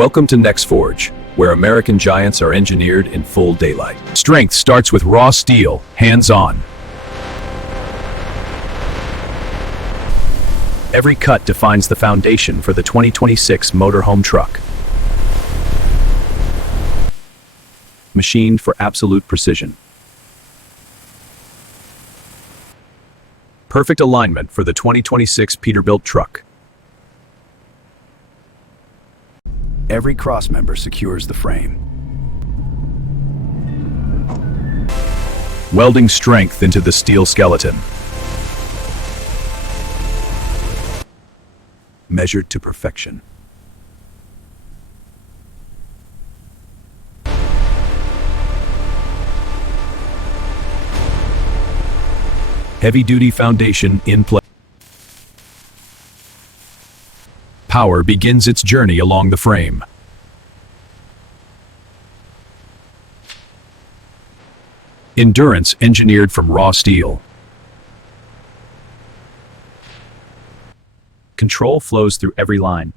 Welcome to NextForge, where American giants are engineered in full daylight. Strength starts with raw steel, hands-on. Every cut defines the foundation for the 2026 motorhome truck. Machined for absolute precision. Perfect alignment for the 2026 Peterbilt truck. Every crossmember secures the frame. Welding strength into the steel skeleton. Measured to perfection. Heavy-duty foundation in place. Power begins its journey along the frame. Endurance engineered from raw steel. Control flows through every line.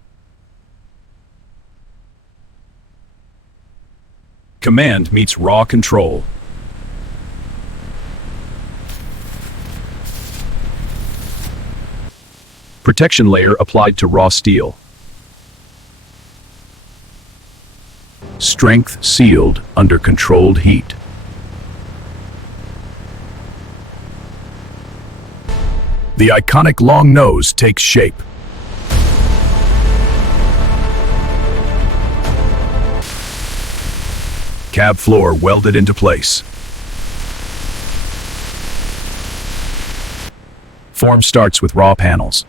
Command meets raw control. Protection layer applied to raw steel. Strength sealed under controlled heat. The iconic long nose takes shape. Cab floor welded into place. Form starts with raw panels.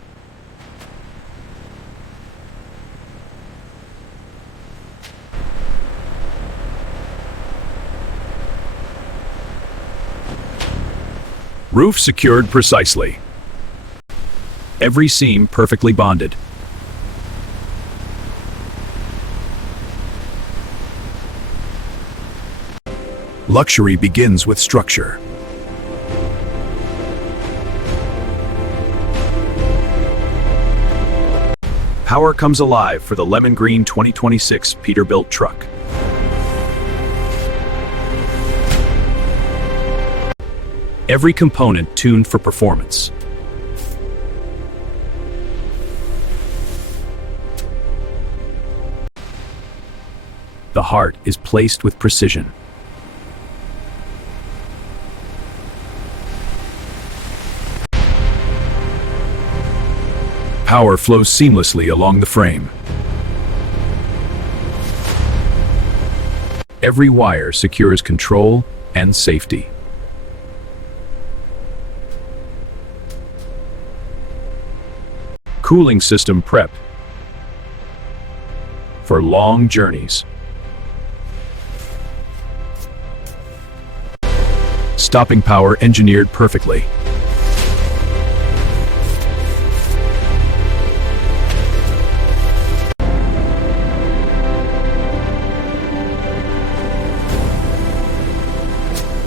Roof secured precisely. Every seam perfectly bonded. Luxury begins with structure. Power comes alive for the lemon green 2026 Peterbilt truck. Every component tuned for performance. The heart is placed with precision. Power flows seamlessly along the frame. Every wire secures control and safety. Cooling system prep for long journeys. Stopping power engineered perfectly.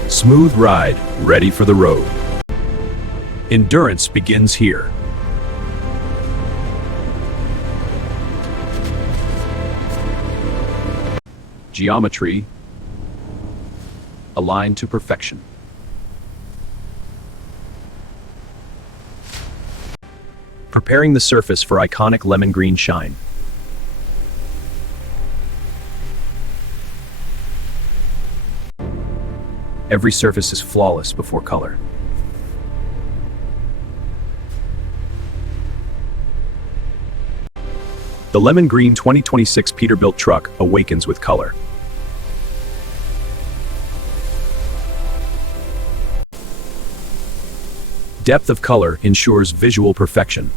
Smooth ride, ready for the road. Endurance begins here. Geometry aligned to perfection. Preparing the surface for iconic lemon green shine. Every surface is flawless before color. The lemon green 2026 Peterbilt truck awakens with color. Depth of color ensures visual perfection.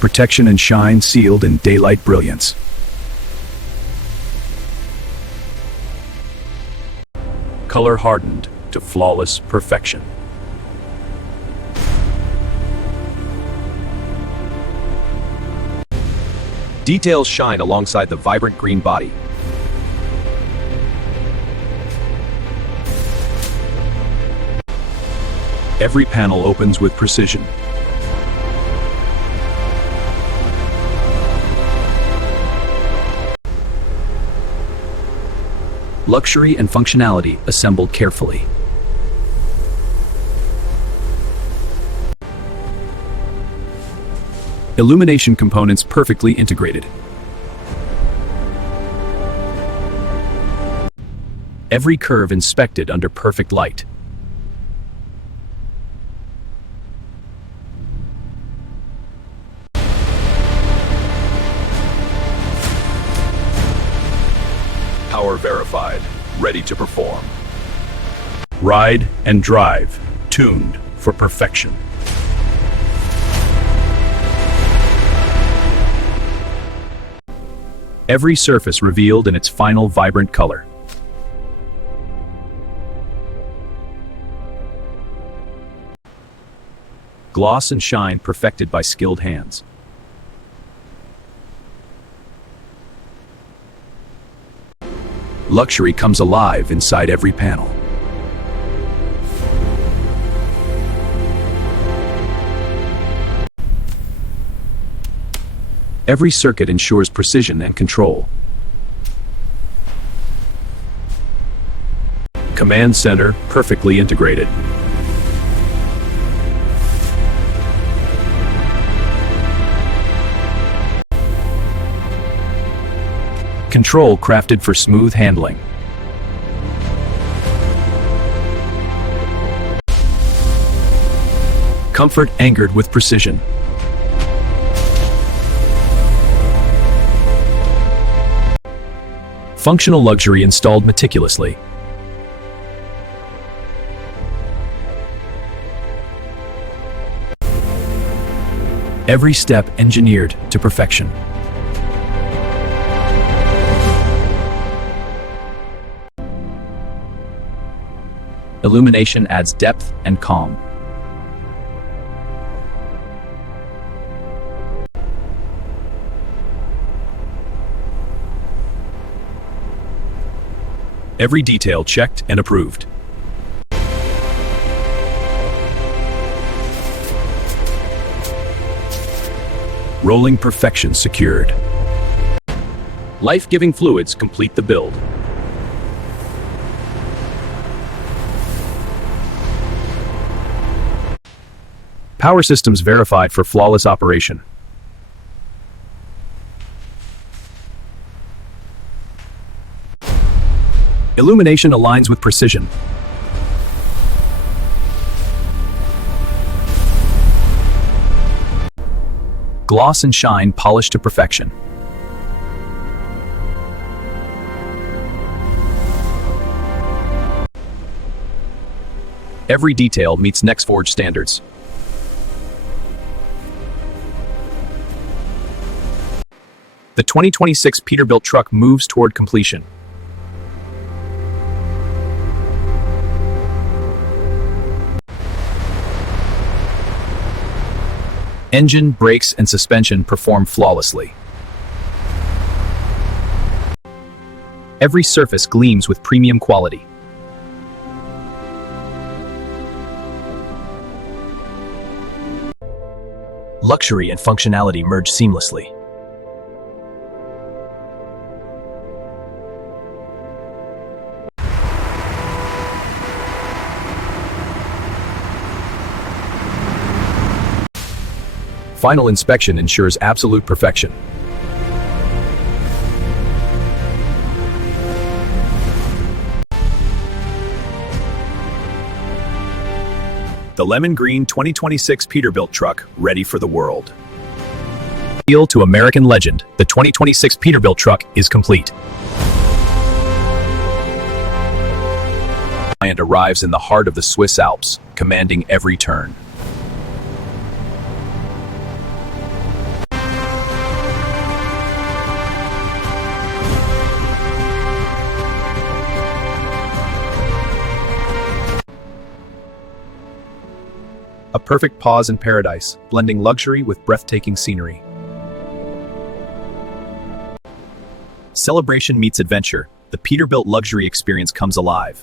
Protection and shine sealed in daylight brilliance. Color hardened to flawless perfection. Details shine alongside the vibrant green body. Every panel opens with precision. Luxury and functionality assembled carefully. Illumination components perfectly integrated. Every curve inspected under perfect light. Power verified, ready to perform. Ride and drive, tuned for perfection. Every surface revealed in its final vibrant color. Gloss and shine perfected by skilled hands. Luxury comes alive inside every panel. Every circuit ensures precision and control. Command center perfectly integrated. Control crafted for smooth handling. Comfort anchored with precision. Functional luxury installed meticulously. Every step engineered to perfection. Illumination adds depth and calm. Every detail checked and approved. Rolling perfection secured. Life-giving fluids complete the build. Power systems verified for flawless operation. Illumination aligns with precision. Gloss and shine polished to perfection. Every detail meets NextForge standards. The 2026 Peterbilt truck moves toward completion. Engine, brakes, and suspension perform flawlessly. Every surface gleams with premium quality. Luxury and functionality merge seamlessly. Final inspection ensures absolute perfection. The lemon green 2026 Peterbilt truck, ready for the world. Appeal to American legend, the 2026 Peterbilt truck is complete. And arrives in the heart of the Swiss Alps, commanding every turn. A perfect pause in paradise, blending luxury with breathtaking scenery. Celebration meets adventure. The Peterbilt luxury experience comes alive.